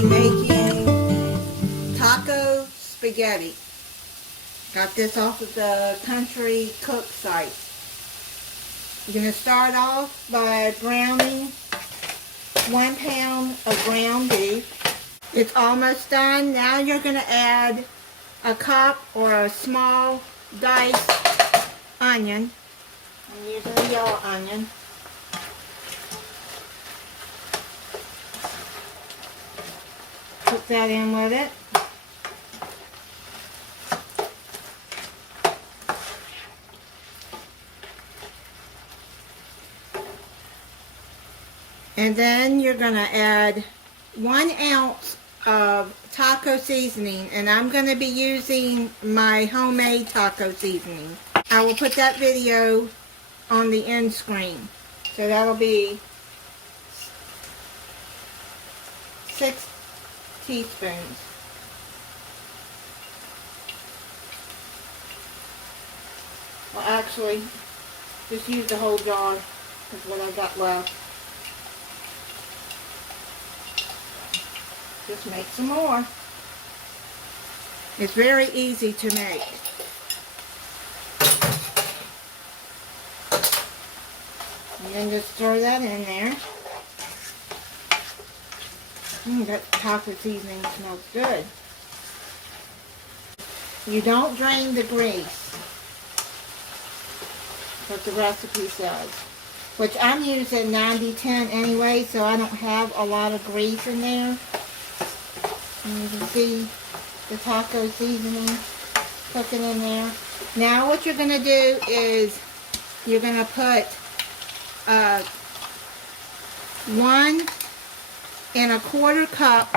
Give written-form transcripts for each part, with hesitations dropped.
be making taco spaghetti. Got this off of the Country Cook site. You're going to start off by browning 1 pound of ground beef. It's almost done. Now you're going to add a cup or a small diced onion. I'm using a yellow onion. Put that in with it. And then you're going to add 1 ounce of taco seasoning, and I'm going to be using my homemade taco seasoning. I will put that video on the end screen. So that'll be 6 teaspoons. Well, actually, just use the whole jar. Is what I got left. Just make some more. It's very easy to make. And then just throw that in there. That taco seasoning smells good. You don't drain the grease, what the recipe says. Which I'm using 90-10 anyway, so I don't have a lot of grease in there. And you can see the taco seasoning cooking in there. Now what you're going to do is you're going to put 1 1/4 cup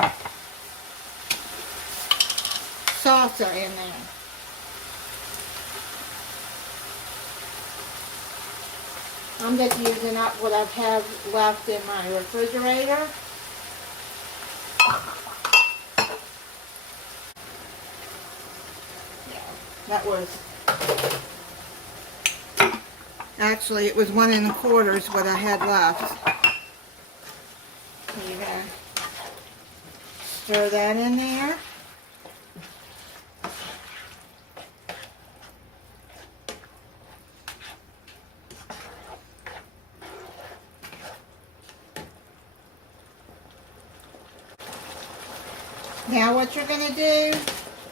salsa in there. I'm just using up what I have left in my refrigerator. That was, actually it was 1 1/4 is what I had left. So you're going to stir that in there. Now what you're going to do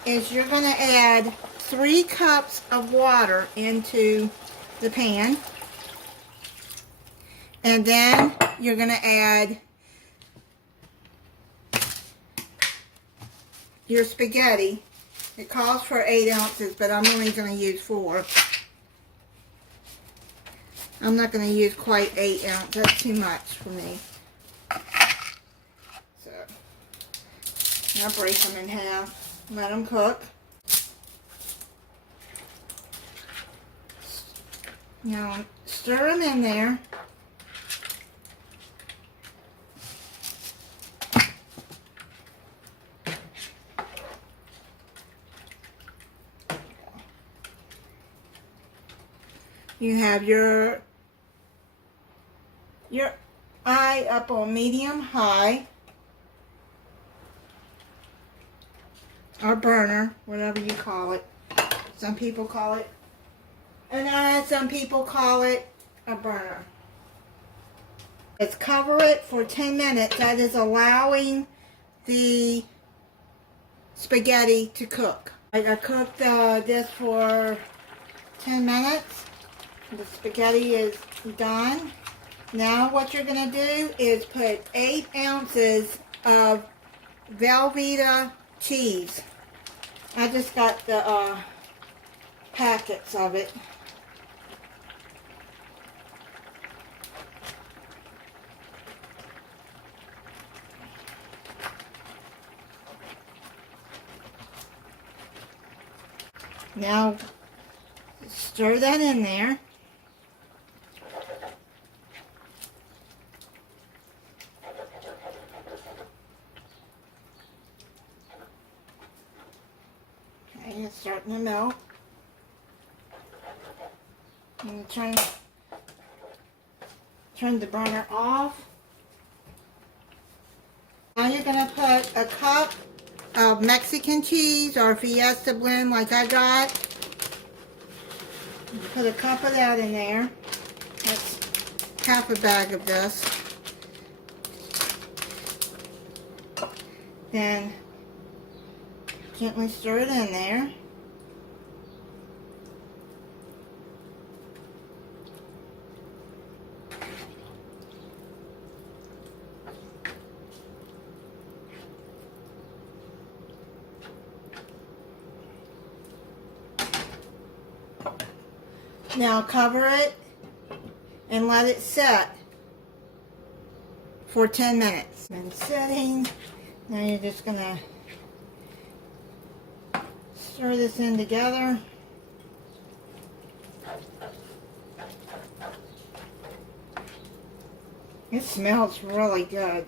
is you're going to add 3 cups of water into the pan. And then you're going to add your spaghetti. It calls for 8 ounces, but I'm only going to use 4. I'm not going to use quite 8 ounces. That's too much for me. So, I'll break them in half. Let them cook. Now, stir them in there. You have your eye up on medium high, or burner, whatever you call it. Some people call it an eye, some people call it a burner. Let's cover it for 10 minutes. That is allowing the spaghetti to cook. I cooked this for 10 minutes. The spaghetti is done. Now what you're going to do is put 8 ounces of Velveeta cheese. I just got the packets of it. Now stir that in there. Okay, it's starting to melt. And turn the burner off. Now you're going to put a cup of Mexican cheese or Fiesta blend like I got. Put a cup of that in there. That's half a bag of this. Then gently stir it in there. Now cover it and let it set for 10 minutes. And setting, now you're just going to stir this in together. It smells really good.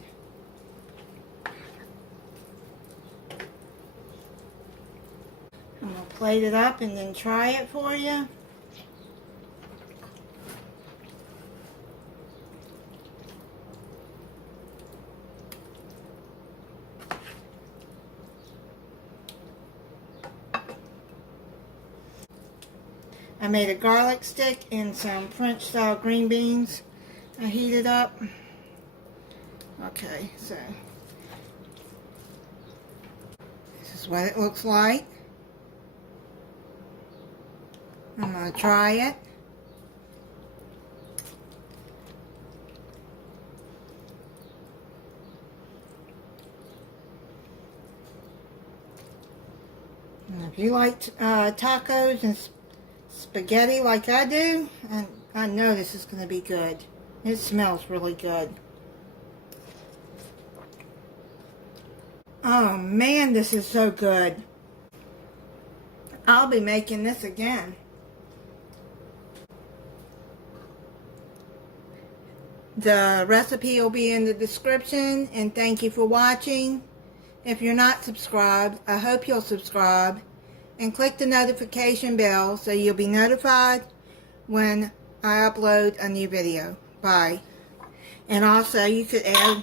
I'm going to plate it up and then try it for you. I made a garlic stick and some French style green beans. I heated up. Okay, so this is what it looks like. I'm going to try it. And if you like tacos and spaghetti like I do, I know this is going to be good. It smells really good. Oh man, this is so good. I'll be making this again. The recipe will be in the description, and thank you for watching. If you're not subscribed, I hope you'll subscribe and click the notification bell so you'll be notified when I upload a new video. Bye. And also you could add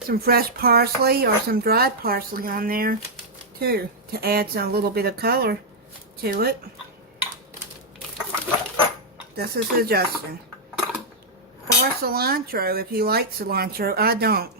some fresh parsley or some dried parsley on there too to add a little bit of color to it. That's a suggestion. Or cilantro if you like cilantro. I don't.